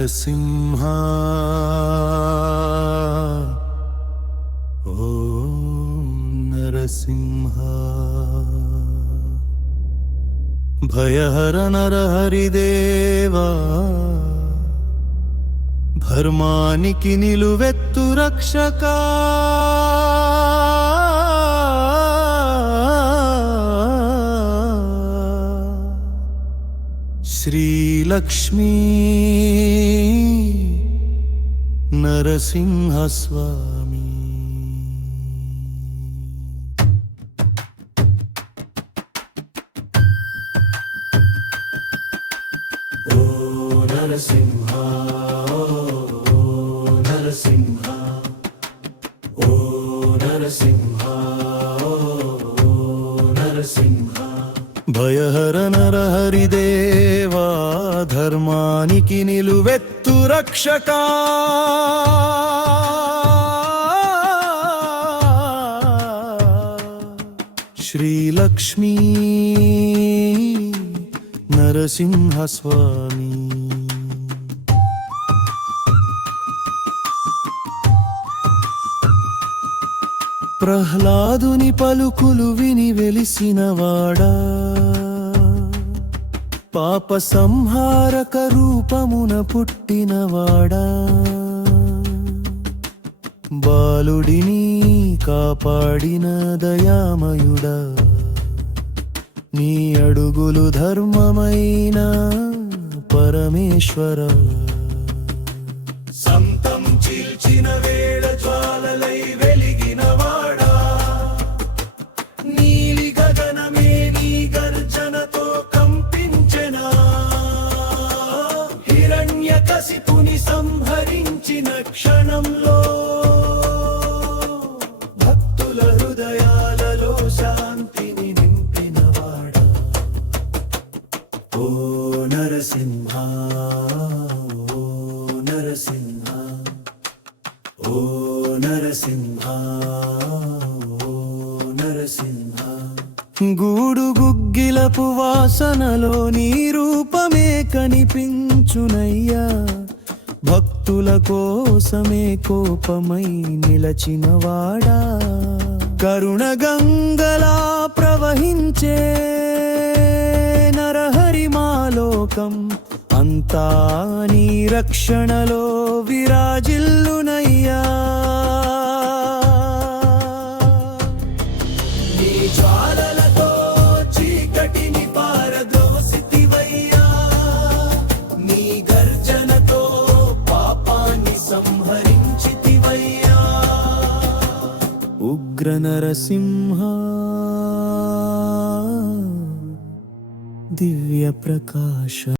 నరసింహ ఓం నరసింహ భయహర నరహరిదేవా ధర్మానికి నిలువెత్తు రక్షకా శ్రీలక్ష్మీ నరసింహ స్వామి ఓ నరసింహ ఓ నరసింహ ఓ నరసింహ ఓ నరసింహ భయహర నరహరిదేవా ధర్మానికి నిలువెత్తు రక్షకా శ్రీలక్ష్మీ నరసింహ స్వామి ప్రహ్లాదుని పలుకులు విని వెలిసినవాడా పాప సంహారక రూపమున పుట్టినవాడా బాలుడిని కాపాడిన దయామయుడా నీ అడుగులు ధర్మమైన పరమేశ్వర సంతం చీల్చిన వేళ జ్వాలలై వెలిగినవాడా నీలి గగనమే నీ గర్జనతో కంపించెనా హిరణ్యకశిపుని సంహరించిన క్షణంలో భక్తుల హృదయాలలో శాంతిని నింపినవాడా ఓ నరసింహ ఓ నరసింహ ఓ నరసింహ ఓ నరసింహ గూడు గుగ్గిలపు వాసనలో నీ రూపమే కనిపించునయ్యా భక్తుల కోసమే కోపమై నిలచినవాడా కరుణ గంగలా ప్రవహించే నరహరి మాలోకం అంతా నీ రక్షణలో విరాజిల్లునయ్యా నీ జ్వాలలతో చీకటిని పారద్రోసితివయ్యా నీ గర్జనతో పాపాన్ని సంహరించితివయ్యా ఉగ్ర నరసింహ దివ్య ప్రకాశ